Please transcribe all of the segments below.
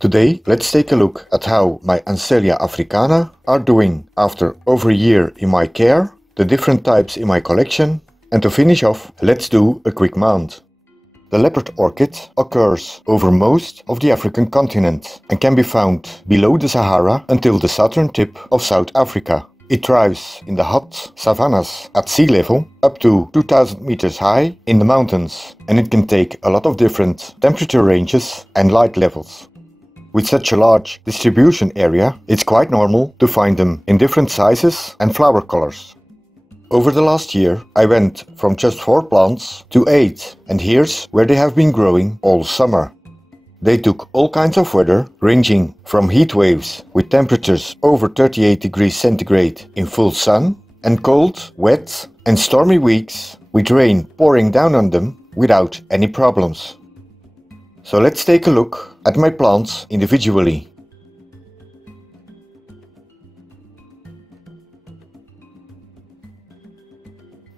Today, let's take a look at how my Ansellia Africana are doing after over a year in my care, the different types in my collection, and to finish off, let's do a quick mount. The leopard orchid occurs over most of the African continent and can be found below the Sahara until the southern tip of South Africa. It thrives in the hot savannas at sea level up to 2000 meters high in the mountains, and it can take a lot of different temperature ranges and light levels. With such a large distribution area, it's quite normal to find them in different sizes and flower colors. Over the last year, I went from just 4 plants to 8, and here's where they have been growing all summer. They took all kinds of weather, ranging from heat waves with temperatures over 38 degrees centigrade in full sun, and cold, wet and stormy weeks with rain pouring down on them without any problems. So let's take a look at my plants individually.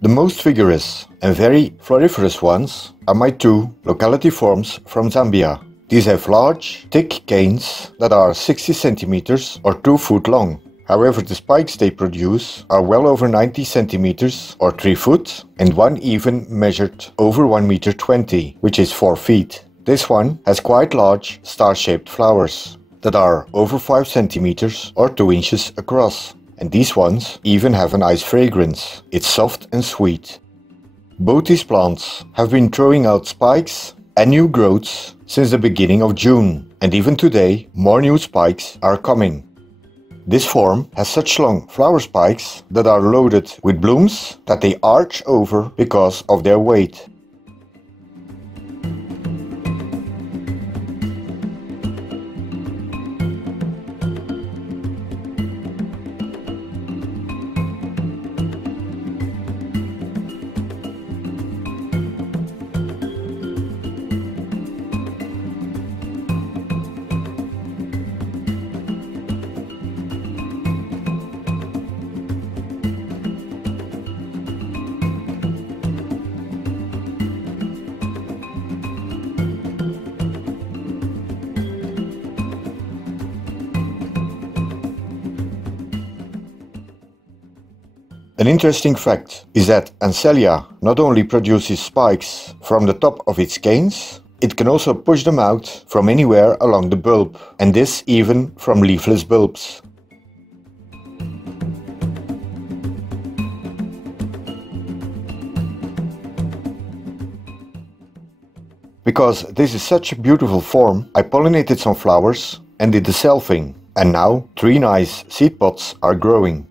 The most vigorous and very floriferous ones are my 2 locality forms from Zambia. These have large, thick canes that are 60 centimeters or 2 foot long. However, the spikes they produce are well over 90 centimeters or 3 foot, and one even measured over 1 meter 20, which is 4 feet. This one has quite large star-shaped flowers that are over 5 centimeters or 2 inches across, and these ones even have a nice fragrance. It's soft and sweet. Both these plants have been throwing out spikes and new growths since the beginning of June, and even today more new spikes are coming. This form has such long flower spikes that are loaded with blooms that they arch over because of their weight. An interesting fact is that Ansellia not only produces spikes from the top of its canes, it can also push them out from anywhere along the bulb, and this even from leafless bulbs. Because this is such a beautiful form, I pollinated some flowers and did the selfing, and now 3 nice seed pods are growing.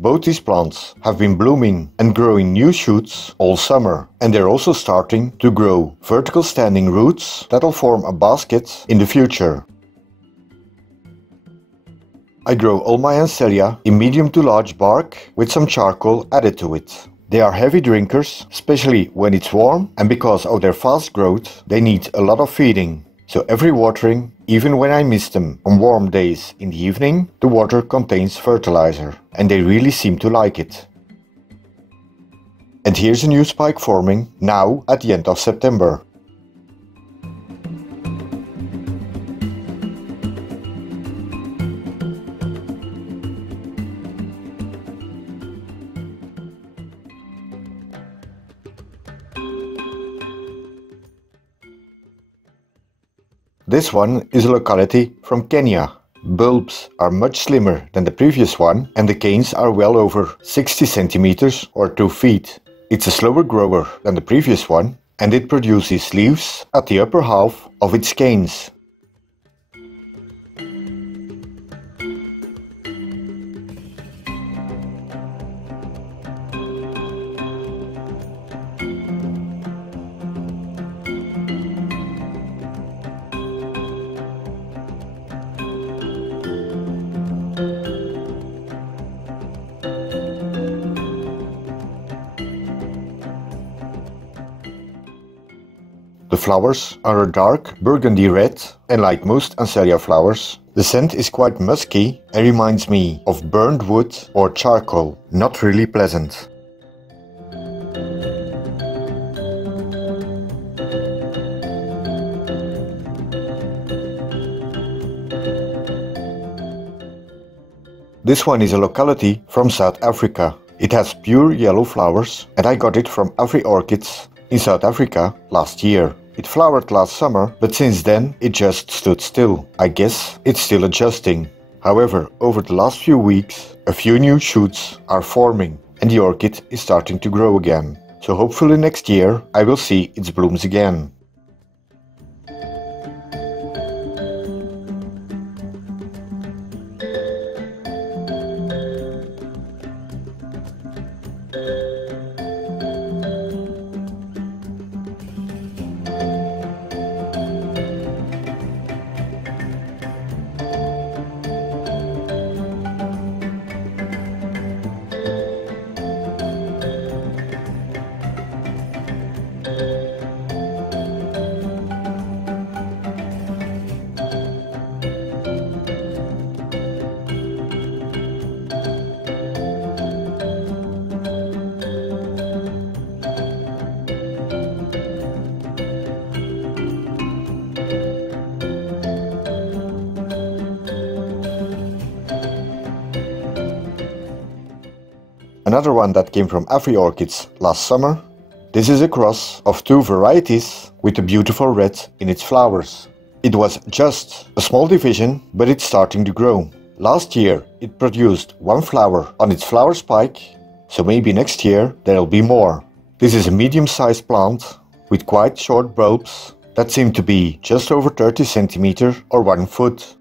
Both these plants have been blooming and growing new shoots all summer, and they're also starting to grow vertical standing roots that'll form a basket in the future. I grow all my Ansellia in medium to large bark with some charcoal added to it. They are heavy drinkers, especially when it's warm, and because of their fast growth, they need a lot of feeding. So every watering, even when I miss them on warm days in the evening, the water contains fertilizer, and they really seem to like it. And here's a new spike forming now at the end of September. This one is a locality from Kenya. Bulbs are much slimmer than the previous one, and the canes are well over 60 centimeters or 2 feet. It's a slower grower than the previous one, and it produces leaves at the upper half of its canes. The flowers are a dark burgundy red, and like most Ansellia flowers, the scent is quite musky and reminds me of burned wood or charcoal. Not really pleasant. This one is a locality from South Africa. It has pure yellow flowers and I got it from afriorchids in South Africa last year. It flowered last summer, but since then it just stood still. I guess it's still adjusting. However, over the last few weeks, a few new shoots are forming and the orchid is starting to grow again. So hopefully next year I will see its blooms again. Another one that came from afriorchids last summer. This is a cross of two varieties with a beautiful red in its flowers. It was just a small division, but it's starting to grow. Last year it produced one flower on its flower spike, so maybe next year there'll be more. This is a medium-sized plant with quite short bulbs that seem to be just over 30 cm or 1 foot.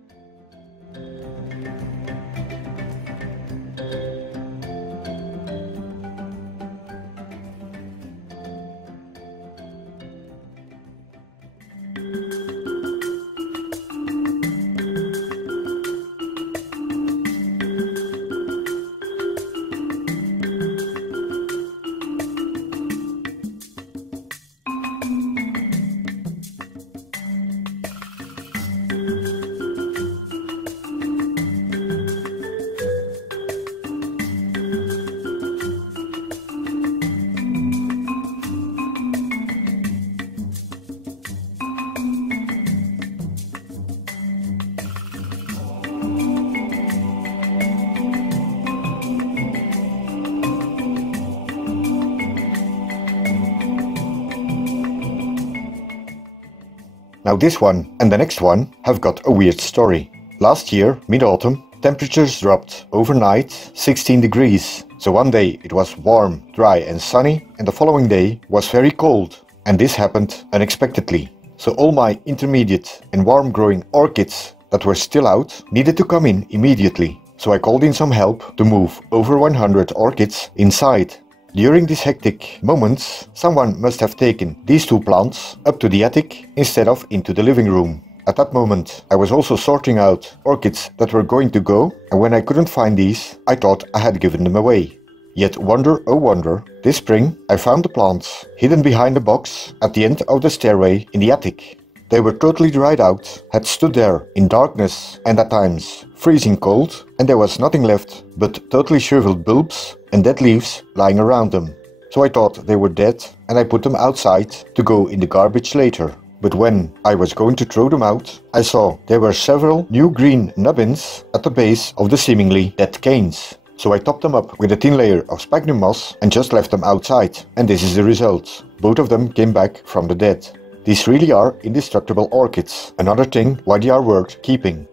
Now this one and the next one have got a weird story. Last year, mid-autumn, temperatures dropped overnight 16 degrees. So one day it was warm, dry and sunny, and the following day was very cold. And this happened unexpectedly. So all my intermediate and warm growing orchids that were still out needed to come in immediately. So I called in some help to move over 100 orchids inside. During these hectic moments, someone must have taken these two plants up to the attic instead of into the living room. At that moment, I was also sorting out orchids that were going to go, and when I couldn't find these, I thought I had given them away. Yet wonder, oh wonder, this spring I found the plants hidden behind a box at the end of the stairway in the attic. They were totally dried out, had stood there in darkness and at times freezing cold, and there was nothing left but totally shriveled bulbs and dead leaves lying around them. So I thought they were dead and I put them outside to go in the garbage later. But when I was going to throw them out, I saw there were several new green nubbins at the base of the seemingly dead canes. So I topped them up with a thin layer of sphagnum moss and just left them outside. And this is the result. Both of them came back from the dead. These really are indestructible orchids, another thing why they are worth keeping.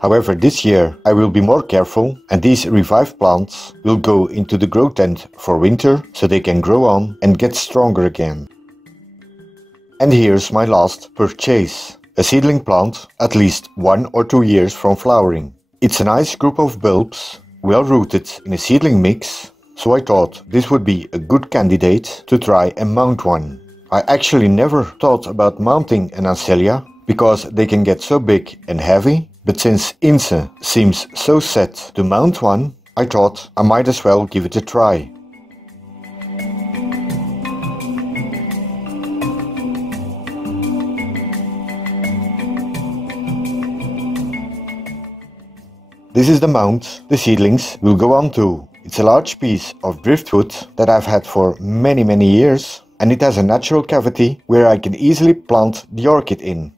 However, this year I will be more careful and these revived plants will go into the grow tent for winter so they can grow on and get stronger again. And here's my last purchase, a seedling plant at least 1 or 2 years from flowering. It's a nice group of bulbs, well rooted in a seedling mix, so I thought this would be a good candidate to try and mount one. I actually never thought about mounting an Ansellia because they can get so big and heavy, but since Inse seems so set to mount one, I thought I might as well give it a try. This is the mound the seedlings will go on to. It's a large piece of driftwood that I've had for many years, and it has a natural cavity where I can easily plant the orchid in.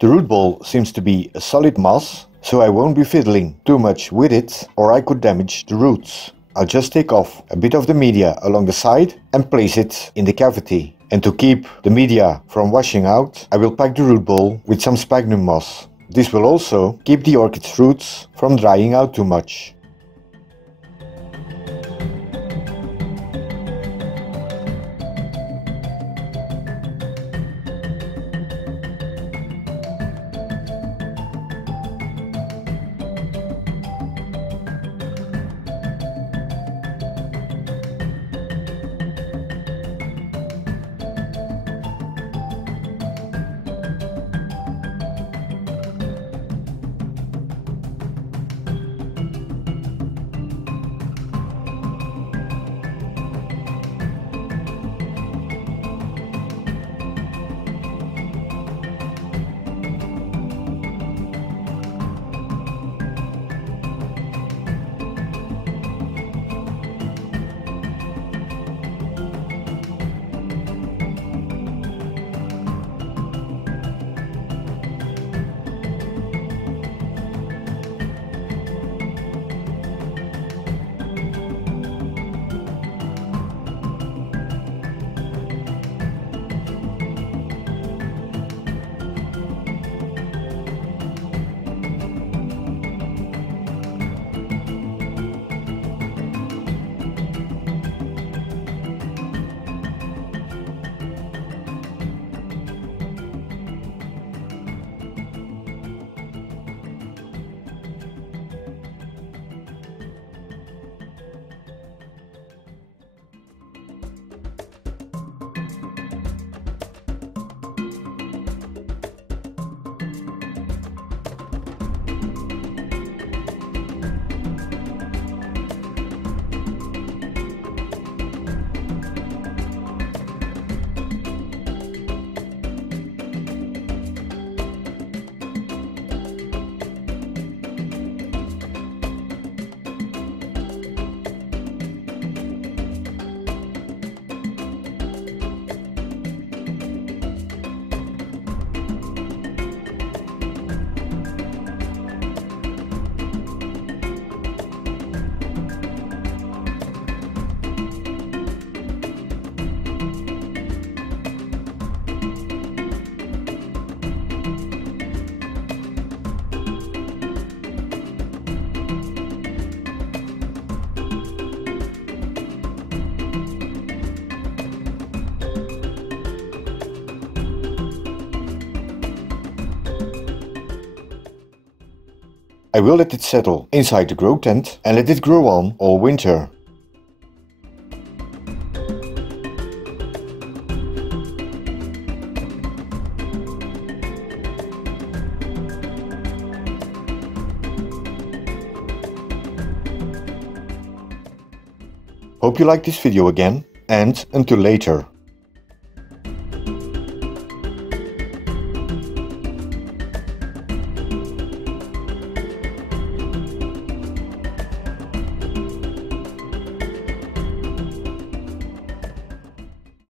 The root ball seems to be a solid mass, so I won't be fiddling too much with it or I could damage the roots. I'll just take off a bit of the media along the side and place it in the cavity. And to keep the media from washing out, I will pack the root ball with some sphagnum moss. This will also keep the orchid's roots from drying out too much. I will let it settle inside the grow tent and let it grow on all winter. Hope you like this video again, and until later.